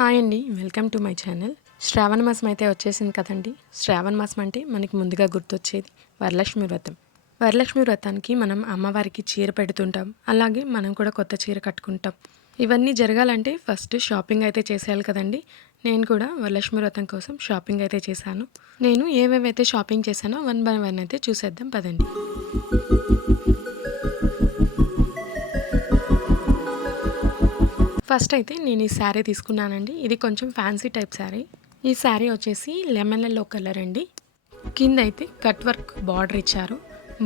Hi అండి welcome to my channel. శ్రావణ మాసం అయితే వచ్చేసింది కదండి. శ్రావణ మాసం అంటే మనకి ముందుగా గుర్తొచ్చేది వరలక్ష్మి వ్రతం. వరలక్ష్మి వ్రతానికి మనం అమ్మవారికి చీర పెడుతుంటాం. అలాగే మనం కూడా కొత్త చీర కట్టుకుంటాం. ఇవన్నీ జరగాలంటే ఫస్ట్ షాపింగ్ అయితే చేసేయాలి కదండి. నేను కూడా వరలక్ష్మి వ్రతం కోసం షాపింగ్ అయితే చేశాను. నేను ఏమేమైతే షాపింగ్ చేశానో వన్ బై వన్ అయితే చూసేద్దాం పదండి. ఫస్ట్ అయితే నేను ఈ శారీ తీసుకున్నానండి. ఇది కొంచెం ఫ్యాన్సీ టైప్ శారీ. ఈ శారీ వచ్చేసి లెమన్ ఎల్లో కలర్ అండి. కింద అయితే కట్ వర్క్ బార్డర్ ఇచ్చారు.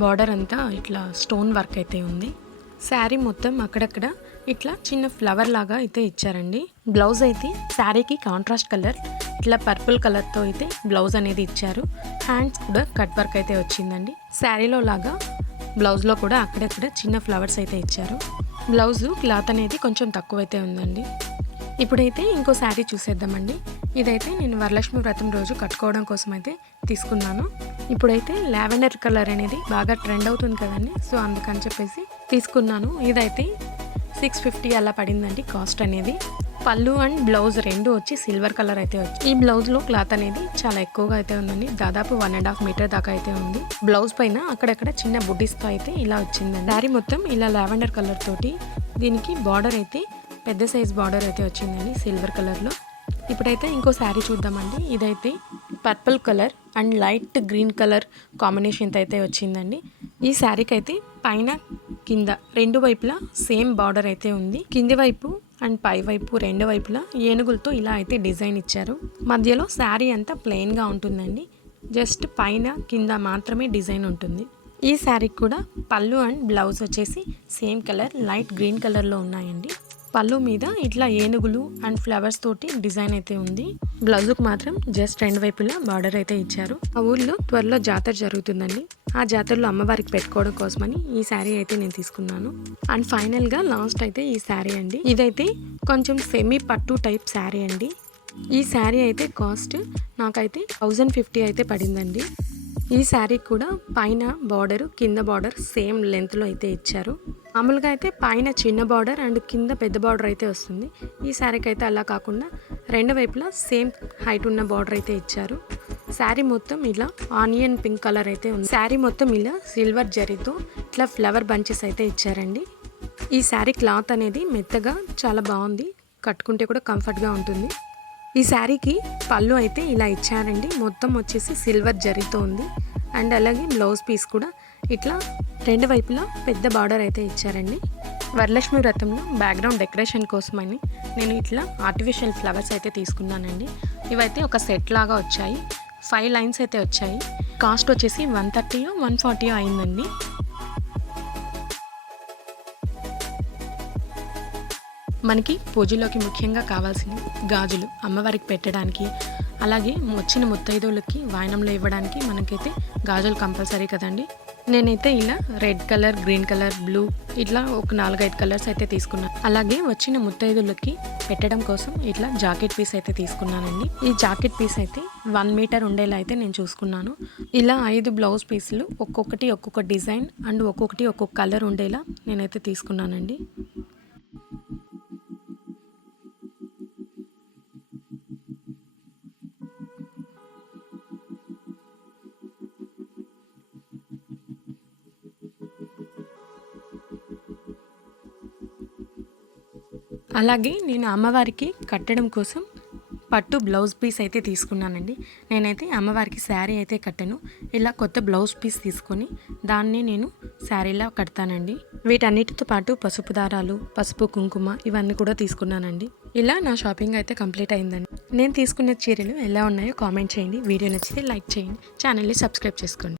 బార్డర్ అంతా ఇట్లా స్టోన్ వర్క్ అయితే ఉంది. శారీ మొత్తం అక్కడక్కడ ఇట్లా చిన్న ఫ్లవర్ లాగా అయితే ఇచ్చారండి. బ్లౌజ్ అయితే శారీకి కాంట్రాస్ట్ కలర్ ఇట్లా పర్పుల్ కలర్తో అయితే బ్లౌజ్ అనేది ఇచ్చారు. హ్యాండ్స్ కూడా కట్ వర్క్ అయితే వచ్చిందండి. శారీలో లాగా బ్లౌజ్లో కూడా అక్కడక్కడ చిన్న ఫ్లవర్స్ అయితే ఇచ్చారు. బ్లౌజు క్లాత్ అనేది కొంచెం తక్కువైతే ఉందండి. ఇప్పుడైతే ఇంకో శారీ చూసేద్దామండి. ఇదైతే నేను వరలక్ష్మి వ్రతం రోజు కట్టుకోవడం కోసం అయితే తీసుకున్నాను. ఇప్పుడైతే లావెండర్ కలర్ అనేది బాగా ట్రెండ్ అవుతుంది కదండి. సో అందుకని చెప్పేసి తీసుకున్నాను. ఇదైతే సిక్స్ ఫిఫ్టీ అలా పడిందండి కాస్ట్ అనేది. పళ్ళు అండ్ బ్లౌజ్ రెండు వచ్చి సిల్వర్ కలర్ అయితే వచ్చి ఈ బ్లౌజ్లో క్లాత్ అనేది చాలా ఎక్కువగా అయితే ఉందండి. దాదాపు వన్ అండ్ హాఫ్ మీటర్ దాకా అయితే ఉంది. బ్లౌజ్ పైన అక్కడక్కడ చిన్న బుడ్డిస్తో అయితే ఇలా వచ్చిందండి. దారి మొత్తం ఇలా లావెండర్ కలర్ తోటి దీనికి బార్డర్ అయితే పెద్ద సైజ్ బార్డర్ అయితే వచ్చిందండి సిల్వర్ కలర్లో. ఇప్పుడైతే ఇంకో శారీ చూద్దామండి. ఇదైతే purple colour and light green colour కాంబినేషన్తో అయితే వచ్చిందండి. ఈ శారీకి అయితే పైన కింద రెండు వైపులా సేమ్ బార్డర్ అయితే ఉంది. కింది వైపు అండ్ పై వైపు రెండు వైపులా ఏనుగులతో ఇలా అయితే డిజైన్ ఇచ్చారు. మధ్యలో శారీ అంతా ప్లెయిన్గా ఉంటుందండి. జస్ట్ పైన కింద మాత్రమే డిజైన్ ఉంటుంది. ఈ శారీకి కూడా పళ్ళు అండ్ బ్లౌజ్ వచ్చేసి సేమ్ కలర్ లైట్ గ్రీన్ కలర్లో ఉన్నాయండి. పళ్ళు మీద ఇట్లా ఏనుగులు అండ్ ఫ్లవర్స్ తోటి డిజైన్ అయితే ఉంది. బ్లౌజుకు మాత్రం జస్ట్ రెండు వైపులా బార్డర్ అయితే ఇచ్చారు. ఆ ఊర్లో త్వరలో జాతర జరుగుతుందండి. ఆ జాతరలో అమ్మవారికి పెట్టుకోవడం కోసమని ఈ శారీ అయితే నేను తీసుకున్నాను. అండ్ ఫైనల్గా లాస్ట్ అయితే ఈ శారీ అండి. ఇదైతే కొంచెం సెమీ పట్టు టైప్ శారీ అండి. ఈ శారీ అయితే కాస్ట్ నాకైతే థౌజండ్ ఫిఫ్టీ అయితే పడిందండి. ఈ శారీ కూడా పైన బార్డర్ కింద బార్డర్ సేమ్ లెంత్లో అయితే ఇచ్చారు. మామూలుగా అయితే పైన చిన్న బార్డర్ అండ్ కింద పెద్ద బార్డర్ అయితే వస్తుంది. ఈ శారీకి అయితే అలా కాకుండా రెండు వైపులా సేమ్ హైట్ ఉన్న బార్డర్ అయితే ఇచ్చారు. శారీ మొత్తం ఇలా ఆనియన్ పింక్ కలర్ అయితే ఉంది. శారీ మొత్తం ఇలా సిల్వర్ జరీతో ఇట్లా ఫ్లవర్ బంచెస్ అయితే ఇచ్చారండి. ఈ శారీ క్లాత్ అనేది మెత్తగా చాలా బాగుంది. కట్టుకుంటే కూడా కంఫర్ట్గా ఉంటుంది. ఈ శారీకి పళ్ళు అయితే ఇలా ఇచ్చారండి. మొత్తం వచ్చేసి సిల్వర్ జరీతో ఉంది. అండ్ అలాగే బ్లౌజ్ పీస్ కూడా ఇట్లా రెండు వైపులా పెద్ద బార్డర్ అయితే ఇచ్చారండి. వరలక్ష్మి వ్రతంలో బ్యాక్గ్రౌండ్ డెకరేషన్ కోసమని నేను ఇట్లా ఆర్టిఫిషియల్ ఫ్లవర్స్ అయితే తీసుకున్నానండి. ఇవైతే ఒక సెట్ లాగా వచ్చాయి. ఫైవ్ లైన్స్ అయితే వచ్చాయి. కాస్ట్ వచ్చేసి వన్ థర్టీయో వన్ ఫార్టీయో అయిందండి. మనకి పూజలోకి ముఖ్యంగా కావాల్సిన గాజులు అమ్మవారికి పెట్టడానికి అలాగే వచ్చిన ముత్తైదువులకి వాయనంలో ఇవ్వడానికి మనకైతే గాజులు కంపల్సరీ కదండి. నేనైతే ఇలా red colour green colour blue ఇట్లా ఒక నాలుగైదు కలర్స్ అయితే తీసుకున్నాను అలాగే వచ్చిన ముత్తైదులకి పెట్టడం కోసం ఇట్లా జాకెట్ పీస్ అయితే తీసుకున్నానండి. ఈ జాకెట్ పీస్ అయితే వన్ మీటర్ ఉండేలా అయితే నేను చూసుకున్నాను. ఇలా ఐదు బ్లౌజ్ పీసులు ఒక్కొక్కటి ఒక్కొక్క డిజైన్ అండ్ ఒక్కొక్కటి ఒక్కొక్క కలర్ ఉండేలా నేనైతే తీసుకున్నానండి. అలాగే నేను అమ్మవారికి కట్టడం కోసం పట్టు బ్లౌజ్ పీస్ అయితే తీసుకున్నానండి. నేనైతే అమ్మవారికి శారీ అయితే కట్టాను. ఇలా కొత్త బ్లౌజ్ పీస్ తీసుకొని దాన్ని నేను శారీలా కడతానండి. వీటన్నిటితో పాటు పసుపు దారాలు పసుపు కుంకుమ ఇవన్నీ కూడా తీసుకున్నానండి. ఇలా నా షాపింగ్ అయితే కంప్లీట్ అయిందండి. నేను తీసుకున్న చీరలు ఎలా ఉన్నాయో కామెంట్ చేయండి. వీడియో నచ్చితే లైక్ చేయండి. ఛానల్ని సబ్స్క్రైబ్ చేసుకోండి.